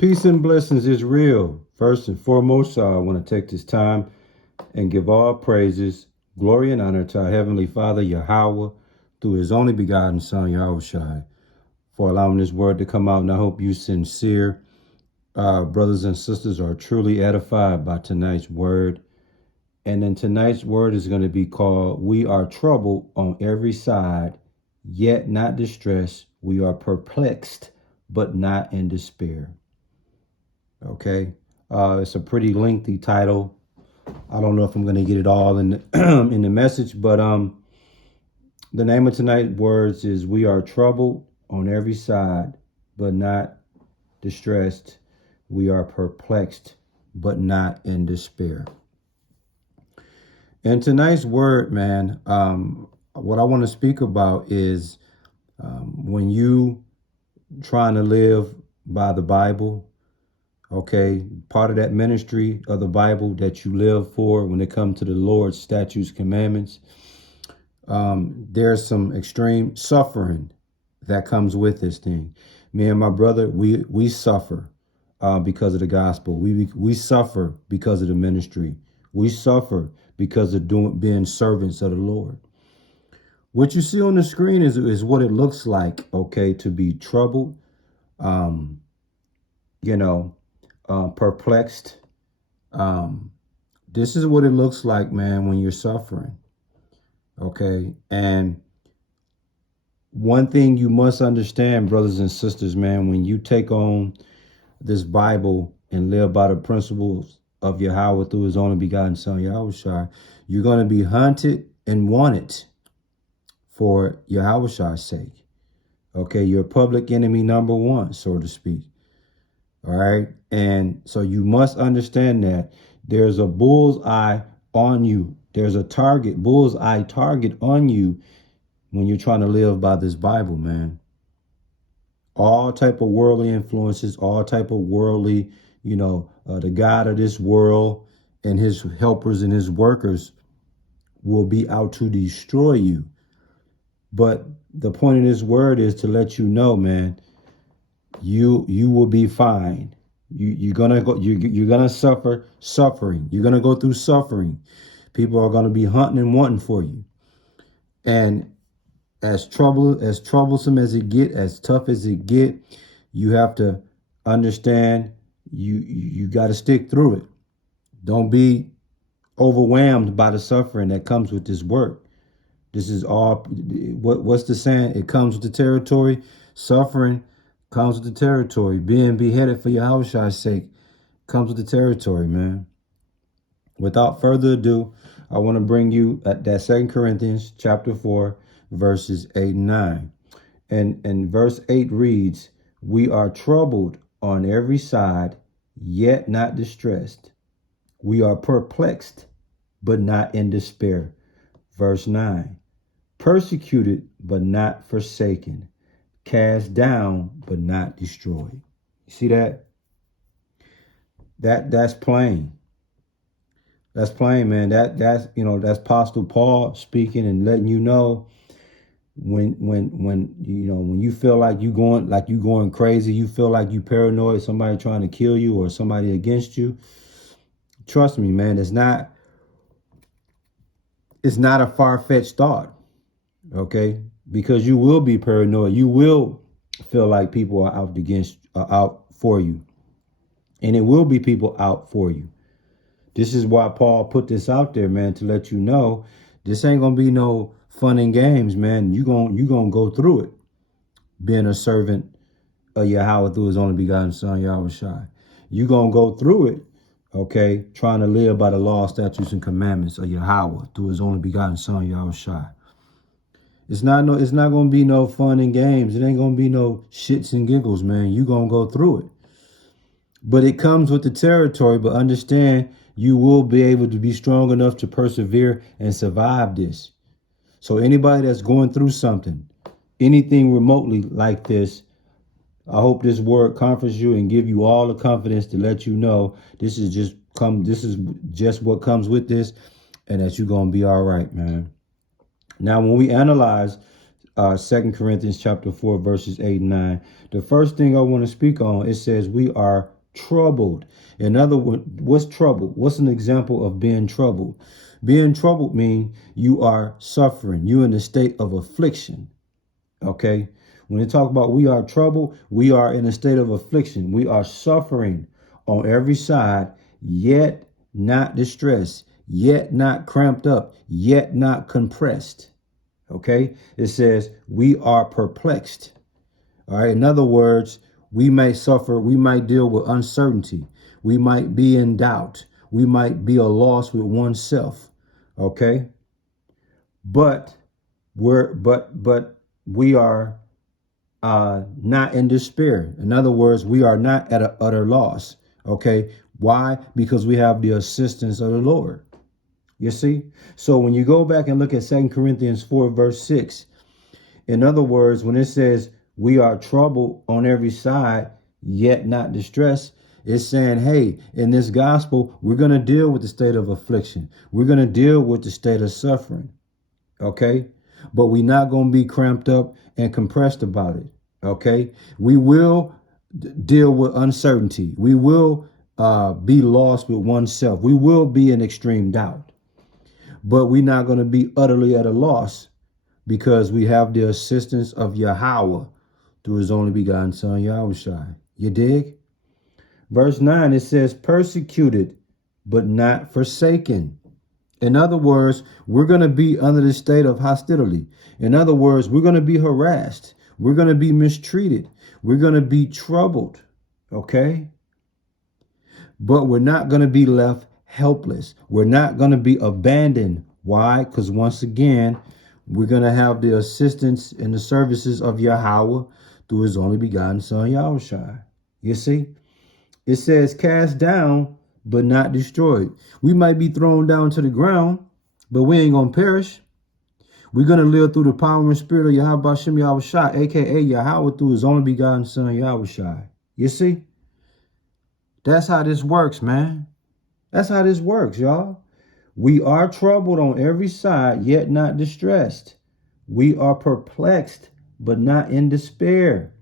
Peace and blessings is real. First and foremost, I want to take this time and give all praises, glory, and honor to our Heavenly Father, Yahweh, through His only begotten Son, Yahushai, for allowing this word to come out. And I hope you sincere brothers and sisters are truly edified by tonight's word. And then tonight's word is going to be called, We Are Troubled on Every Side, Yet Not Distressed. We are perplexed, but not in despair. Okay. It's a pretty lengthy title. I don't know if I'm going to get it all in the, in the message, but the name of tonight's words is We Are Troubled on Every Side, but not distressed. We are perplexed, but not in despair. And tonight's word, man, what I want to speak about is when you trying to live by the Bible. Okay, part of that ministry of the Bible that you live for when it comes to the Lord's statutes, commandments, there's some extreme suffering that comes with this thing. Me and my brother, we suffer because of the gospel. We suffer because of the ministry. We suffer because of being servants of the Lord. What you see on the screen is what it looks like, okay, to be troubled, perplexed. This is what it looks like, man, when you're suffering. Okay. And one thing you must understand, brothers and sisters, man, when you take on this Bible and live by the principles of Yahweh through His only begotten Son, Yahushua, you're going to be hunted and wanted for Yahushua's sake. Okay. You're public enemy number one, so to speak. All right. And so you must understand that there's a bullseye on you. There's a bullseye target on you when you're trying to live by this Bible, man. All type of worldly influences, all type of worldly, the God of this world and his helpers and his workers will be out to destroy you. But the point of this word is to let you know, man, you will be fine. You're gonna suffer suffering. You're gonna go through suffering. People are gonna be hunting and wanting for you. And as troublesome as it get, as tough as it get, you have to understand you got to stick through it. Don't be overwhelmed by the suffering that comes with this work. This is all what's the saying? It comes with the territory. Suffering comes with the territory. Being beheaded for Yahushua's sake comes with the territory, man. Without further ado, I want to bring you that 2Corinthians chapter 4, verses 8 and 9. And verse 8 reads, We are troubled on every side, yet not distressed. We are perplexed, but not in despair. Verse 9, persecuted, but not forsaken. Cast down, but not destroyed. You see that? That's plain. That's plain, man. That's Apostle Paul speaking and letting you know when you feel like you going crazy, you feel like you paranoid, somebody trying to kill you or somebody against you. Trust me, man, it's not a far-fetched thought. Okay? Because you will be paranoid. You will feel like people are out for you. And it will be people out for you. This is why Paul put this out there, man, to let you know this ain't gonna be no fun and games, man. You gonna go through it. Being a servant of Yahweh through His only begotten Son, Yahushua. You gonna go through it, okay, trying to live by the law, statutes, and commandments of Yahweh through His only begotten Son, Yahushua. It's not gonna be no fun and games. It ain't gonna be no shits and giggles, man. You gonna go through it. But it comes with the territory, but understand you will be able to be strong enough to persevere and survive this. So anybody that's going through something, anything remotely like this, I hope this word comforts you and give you all the confidence to let you know this is just what comes with this, and that you're gonna be all right, man. Now, when we analyze 2 Corinthians chapter 4, verses 8 and 9. The first thing I want to speak on, it says we are troubled. In other words, what's trouble? What's an example of being troubled? Being troubled means you are suffering. You're in a state of affliction. Okay. When they talk about we are troubled, we are in a state of affliction. We are suffering on every side, yet not distressed, yet not cramped up, yet not compressed. Okay. It says we are perplexed. All right. In other words, we may suffer. We might deal with uncertainty. We might be in doubt. We might be a loss with oneself. Okay. But we are not in despair. In other words, we are not at an utter loss. Okay. Why? Because we have the assistance of the Lord. You see? So when you go back and look at 2 Corinthians 4, verse 6, in other words, when it says we are troubled on every side, yet not distressed, it's saying, hey, in this gospel, we're going to deal with the state of affliction. We're going to deal with the state of suffering. Okay. But we're not going to be cramped up and compressed about it. Okay. We will deal with uncertainty. We will be lost with oneself. We will be in extreme doubt. But we're not going to be utterly at a loss because we have the assistance of Yahweh through his only begotten son, Yahushua. You dig? Verse 9, it says, persecuted, but not forsaken. In other words, we're going to be under the state of hostility. In other words, we're going to be harassed. We're going to be mistreated. We're going to be troubled. Okay? But we're not going to be left helpless. We're not going to be abandoned. Why? Because once again, we're going to have the assistance and the services of Yahweh through his only begotten son, Yahushua. You see? It says cast down, but not destroyed. We might be thrown down to the ground, but we ain't going to perish. We're going to live through the power and spirit of Yahweh Shem Yahushua, a.k.a. Yahweh, through his only begotten son, Yahushua. You see? That's how this works, man. That's how this works, y'all. We are troubled on every side, yet not distressed. We are perplexed, but not in despair.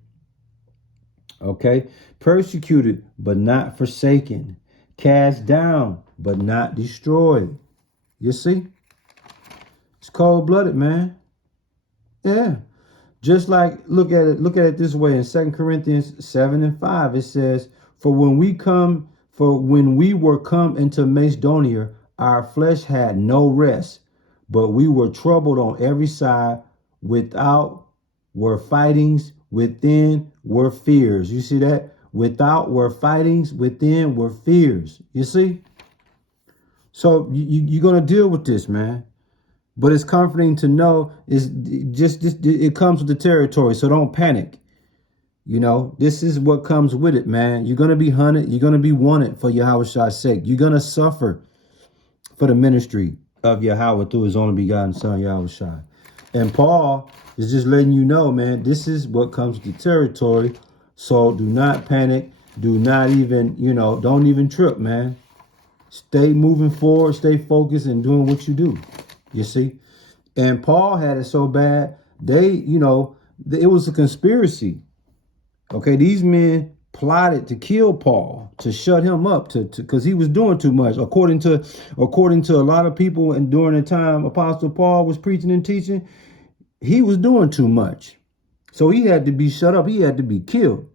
Okay? Persecuted, but not forsaken. Cast down, but not destroyed. You see? It's cold-blooded, man. Yeah. Just like, look at it this way. In 2 Corinthians 7 and 5, it says, For when we were come into Macedonia, our flesh had no rest, but we were troubled on every side. Without were fightings, within were fears. You see that? Without were fightings, within were fears. You see? So you're going to deal with this, man. But it's comforting to know it comes with the territory. So don't panic. You know, this is what comes with it, man. You're going to be hunted. You're going to be wanted for Yahweh's sake. You're going to suffer for the ministry of Yahweh through his only begotten son, Yahushua. And Paul is just letting you know, man, this is what comes with the territory. So do not panic. Do not even, don't even trip, man. Stay moving forward. Stay focused and doing what you do. You see? And Paul had it so bad, it was a conspiracy. Okay, these men plotted to kill Paul, to shut him up, because he was doing too much. According to a lot of people, and during the time Apostle Paul was preaching and teaching, he was doing too much. So he had to be shut up. He had to be killed.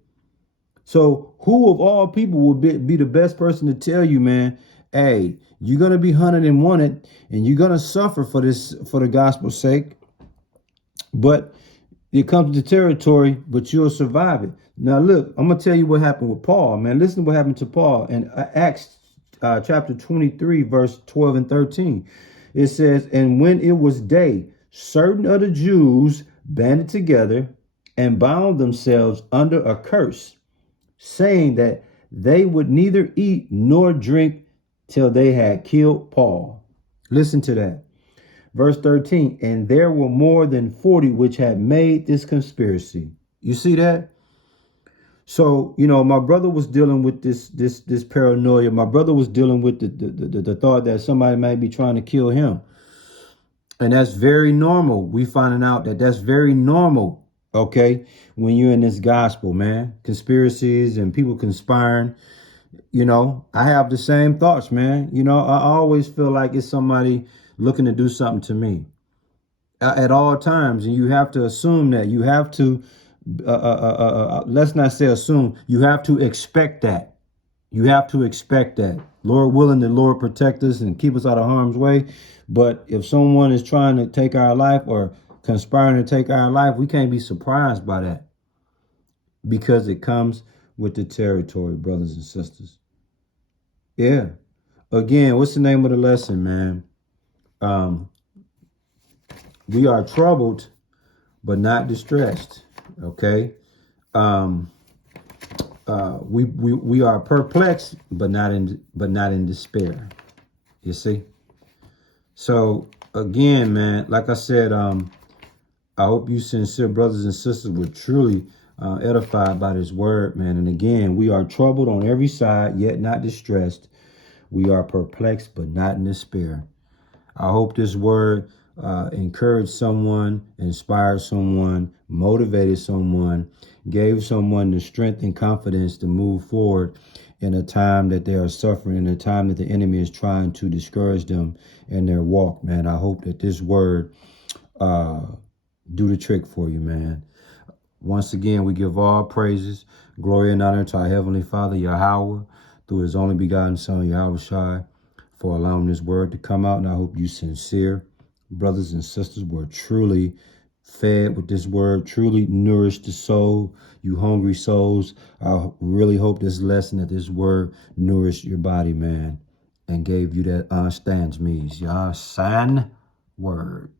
So who of all people would be the best person to tell you, man, hey, you're going to be hunted and wanted, and you're going to suffer for the gospel's sake. But it comes to the territory, but you'll survive it. Now, look, I'm going to tell you what happened with Paul, man. Listen to what happened to Paul in Acts chapter 23, verse 12 and 13. It says, and when it was day, certain of the Jews banded together and bound themselves under a curse, saying that they would neither eat nor drink till they had killed Paul. Listen to that. Verse 13, and there were more than 40 which had made this conspiracy. You see that? So, my brother was dealing with this paranoia. My brother was dealing with the thought that somebody might be trying to kill him. And that's very normal. We finding out that that's very normal, okay, when you're in this gospel, man. Conspiracies and people conspiring. I have the same thoughts, man. I always feel like it's somebody looking to do something to me at all times. And you have to assume that. You have to, let's not say assume, you have to expect that. You have to expect that. Lord willing, the Lord protect us and keep us out of harm's way. But if someone is trying to take our life or conspiring to take our life, we can't be surprised by that, because it comes with the territory, brothers and sisters. Yeah. Again, what's the name of the lesson, man? We are troubled, but not distressed. Okay. We are perplexed, but not in despair. You see. So again, man, like I said, I hope you sincere brothers and sisters were truly edified by this word, man. And again, we are troubled on every side, yet not distressed. We are perplexed, but not in despair. I hope this word encouraged someone, inspired someone, motivated someone, gave someone the strength and confidence to move forward in a time that they are suffering, in a time that the enemy is trying to discourage them in their walk, man. I hope that this word do the trick for you, man. Once again, we give all praises, glory, and honor to our Heavenly Father, Yahweh, through His only begotten Son, Yahweh Shai, for allowing this word to come out. And I hope you sincere brothers and sisters were truly fed with this word, truly nourished the soul. You hungry souls, I really hope this lesson, that this word nourished your body, man, and gave you that understands means, Yah san word.